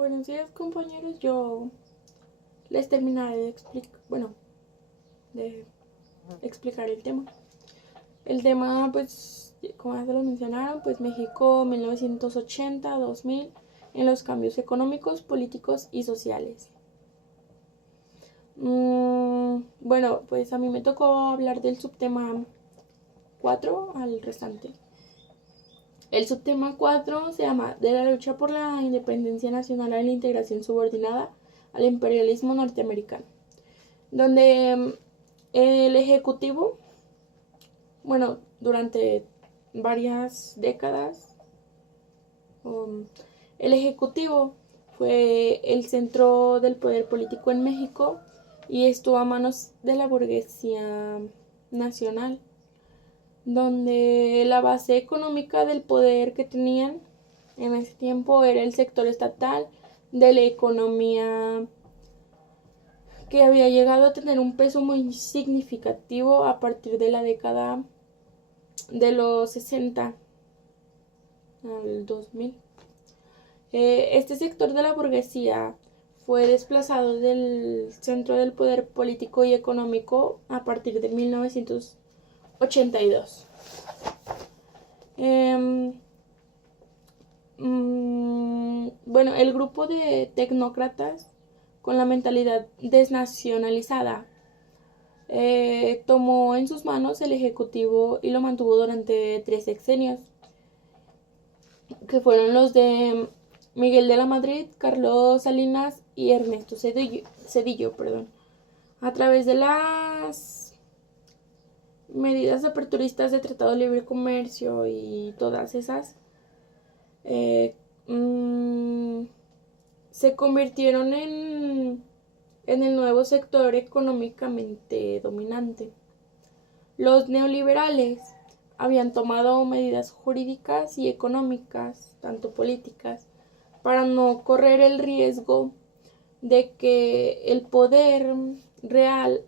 Buenos días, compañeros. Yo les terminaré de explicar el tema. El tema, pues, como ya se lo mencionaron, pues México 1980-2000 en los cambios económicos, políticos y sociales. Bueno, pues a mí me tocó hablar del subtema 4 al restante. El subtema 4 se llama De la lucha por la independencia nacional a la integración subordinada al imperialismo norteamericano, donde el Ejecutivo, durante varias décadas, um, el Ejecutivo fue el centro del poder político en México y estuvo a manos de la burguesía nacional, donde la base económica del poder que tenían en ese tiempo era el sector estatal de la economía, que había llegado a tener un peso muy significativo a partir de la década de los 60 al 2000. Este sector de la burguesía fue desplazado del centro del poder político y económico a partir de 1982. Bueno, el grupo de tecnócratas con la mentalidad desnacionalizada tomó en sus manos el Ejecutivo y lo mantuvo durante 3 sexenios, que fueron los de Miguel de la Madrid, Carlos Salinas y Ernesto Zedillo, a través de las medidas aperturistas de Tratado de Libre Comercio y todas esas, eh, mmm, se convirtieron en el nuevo sector económicamente dominante. Los neoliberales habían tomado medidas jurídicas y económicas, tanto políticas, para no correr el riesgo de que el poder real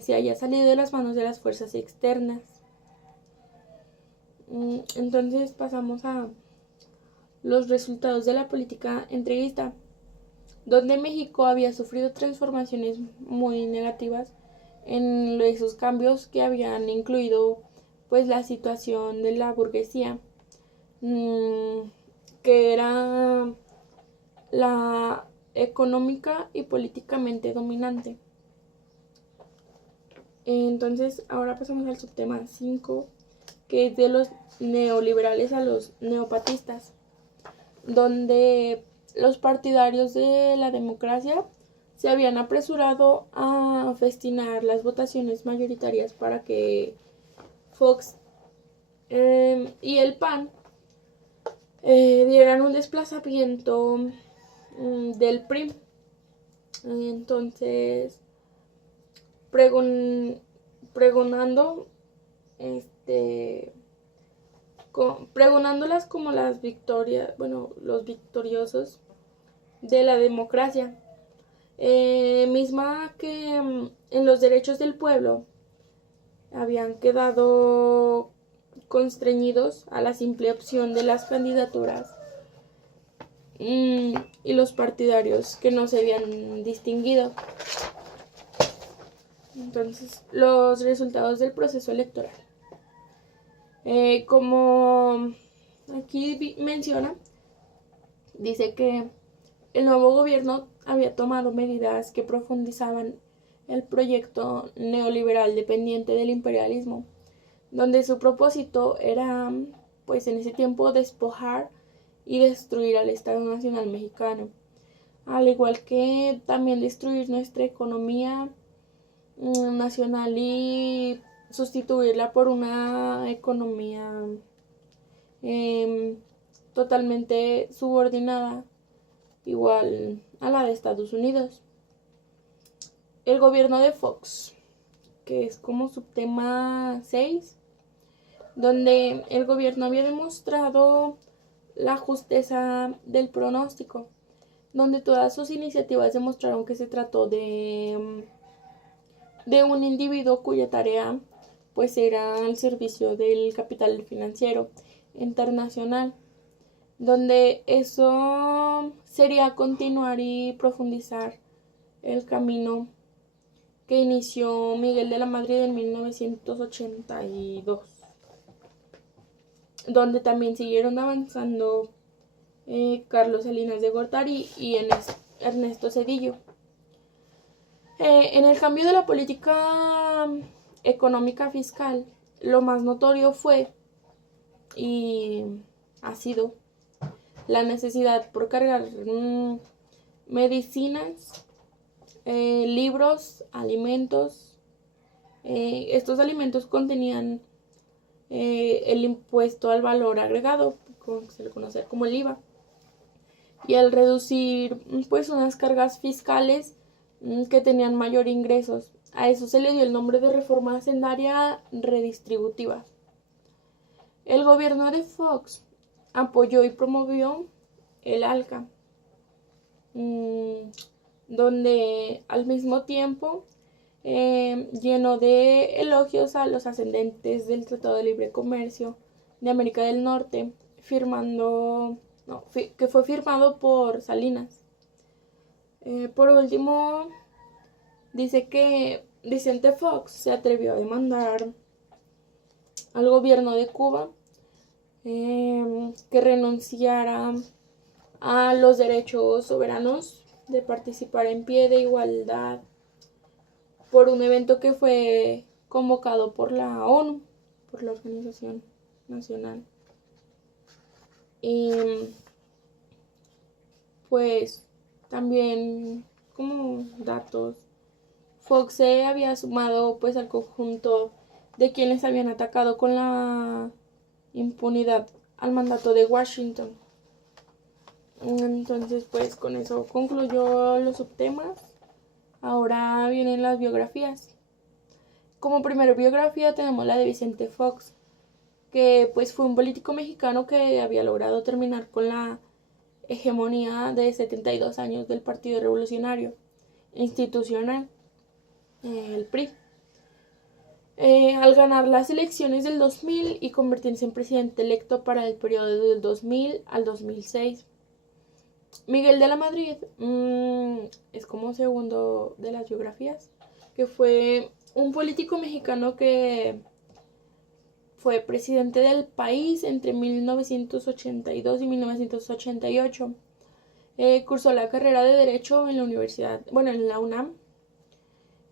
se haya salido de las manos de las fuerzas externas. Entonces pasamos a los resultados de la política entreguista, donde México había sufrido transformaciones muy negativas en esos cambios que habían incluido pues la situación de la burguesía, que era la económica y políticamente dominante. Entonces ahora pasamos al subtema 5, que es de los neoliberales a los neopatistas, donde los partidarios de la democracia se habían apresurado a festinar las votaciones mayoritarias para que Fox y el PAN dieran un desplazamiento del PRI. Entonces, pregonando pregonándolas como las victorias, los victoriosos de la democracia, misma que en los derechos del pueblo habían quedado constreñidos a la simple opción de las candidaturas y los partidarios que no se habían distinguido. Entonces, los resultados del proceso electoral. Como aquí menciona, dice que el nuevo gobierno había tomado medidas que profundizaban el proyecto neoliberal dependiente del imperialismo, donde su propósito era, pues en ese tiempo, despojar y destruir al Estado Nacional Mexicano, al igual que también destruir nuestra economía nacional y sustituirla por una economía totalmente subordinada, igual a la de Estados Unidos. El gobierno de Fox, que es como subtema 6, donde el gobierno había demostrado la justeza del pronóstico, donde todas sus iniciativas demostraron que se trató de un individuo cuya tarea pues era al servicio del capital financiero internacional, donde eso sería continuar y profundizar el camino que inició Miguel de la Madrid en 1982, donde también siguieron avanzando Carlos Salinas de Gortari y Ernesto Zedillo. En el cambio de la política económica fiscal, lo más notorio fue y ha sido la necesidad por cargar medicinas, libros, alimentos. Estos alimentos contenían el impuesto al valor agregado, como se le conoce como el IVA, y al reducir pues unas cargas fiscales que tenían mayor ingresos, a eso se le dio el nombre de reforma hacendaria redistributiva. El gobierno de Fox apoyó y promovió el ALCA, donde al mismo tiempo llenó de elogios a los ascendentes del Tratado de Libre Comercio de América del Norte, que fue firmado por Salinas. Por último, dice que Vicente Fox se atrevió a demandar al gobierno de Cuba que renunciara a los derechos soberanos de participar en pie de igualdad por un evento que fue convocado por la ONU, por la Organización Nacional. Y pues también como datos, Fox se había sumado pues al conjunto de quienes habían atacado con la impunidad al mandato de Washington. Entonces pues con eso concluyó los subtemas. Ahora vienen las biografías. Como primera biografía tenemos la de Vicente Fox, que pues fue un político mexicano que había logrado terminar con la hegemonía de 72 años del Partido Revolucionario Institucional, el PRI, al ganar las elecciones del 2000 y convertirse en presidente electo para el periodo del 2000 al 2006. Miguel de la Madrid es como segundo de las biografías, que fue un político mexicano que fue presidente del país entre 1982 y 1988. Cursó la carrera de Derecho en la en la UNAM.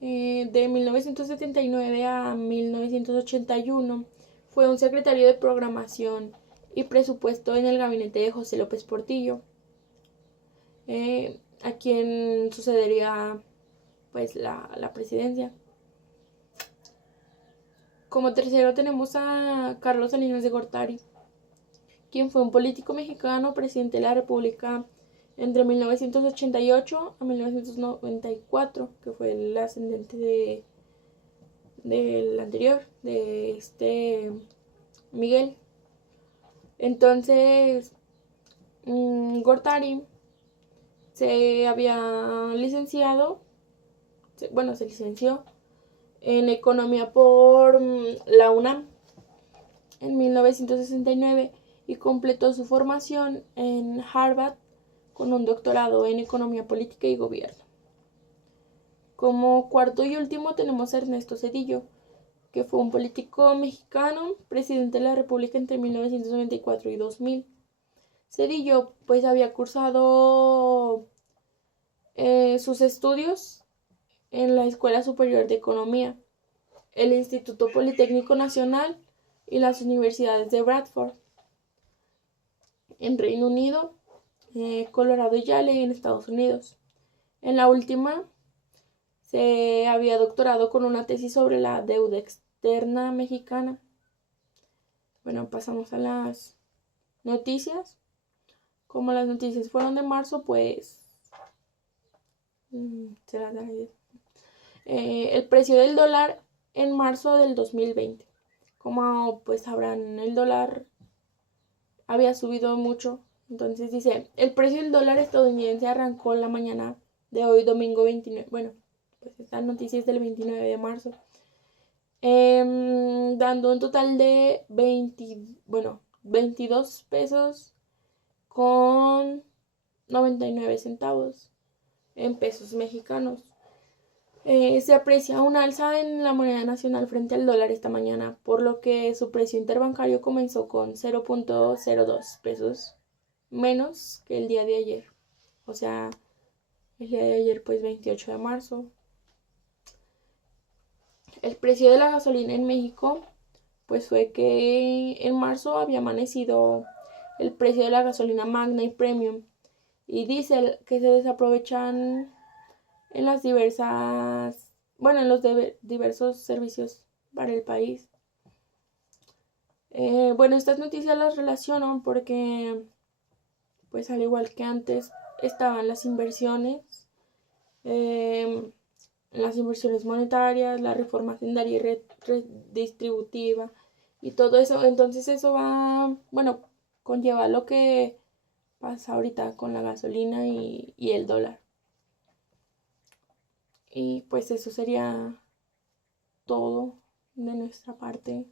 De 1979 a 1981 fue un secretario de Programación y Presupuesto en el gabinete de José López Portillo, a quien sucedería pues la presidencia. Como tercero tenemos a Carlos Salinas de Gortari, quien fue un político mexicano, presidente de la República entre 1988 a 1994, que fue el ascendente del anterior, de Miguel. Entonces, Gortari se había licenciado, se licenció en Economía por la UNAM en 1969 y completó su formación en Harvard con un doctorado en Economía Política y Gobierno. Como cuarto y último tenemos a Ernesto Zedillo, que fue un político mexicano, presidente de la República entre 1994 y 2000. Zedillo pues había cursado sus estudios en la Escuela Superior de Economía, el Instituto Politécnico Nacional y las universidades de Bradford en Reino Unido, Colorado y Yale en Estados Unidos. En la última se había doctorado con una tesis sobre la deuda externa mexicana. Bueno, pasamos a las noticias. Como las noticias fueron de marzo, pues el precio del dólar en marzo del 2020. Como pues sabrán, el dólar había subido mucho. Entonces dice, el precio del dólar estadounidense arrancó la mañana de hoy, domingo 29. Bueno, pues esta noticia es del 29 de marzo. Dando un total de 22 pesos con 99 centavos en pesos mexicanos. Se aprecia un alza en la moneda nacional frente al dólar esta mañana, por lo que su precio interbancario comenzó con 0.02 pesos menos que el día de ayer. O sea, el día de ayer, pues 28 de marzo. El precio de la gasolina en México, pues fue que en marzo había amanecido el precio de la gasolina Magna y Premium y Diesel, que se desaprovechan en las diversas, bueno, en los diversos servicios para el país. Bueno, estas noticias las relaciono porque, pues al igual que antes, estaban las inversiones monetarias, la reforma hacendaria y redistributiva y todo eso. Entonces eso va, bueno, conlleva lo que pasa ahorita con la gasolina y el dólar. Y pues eso sería todo de nuestra parte.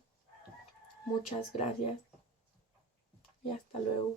Muchas gracias y hasta luego.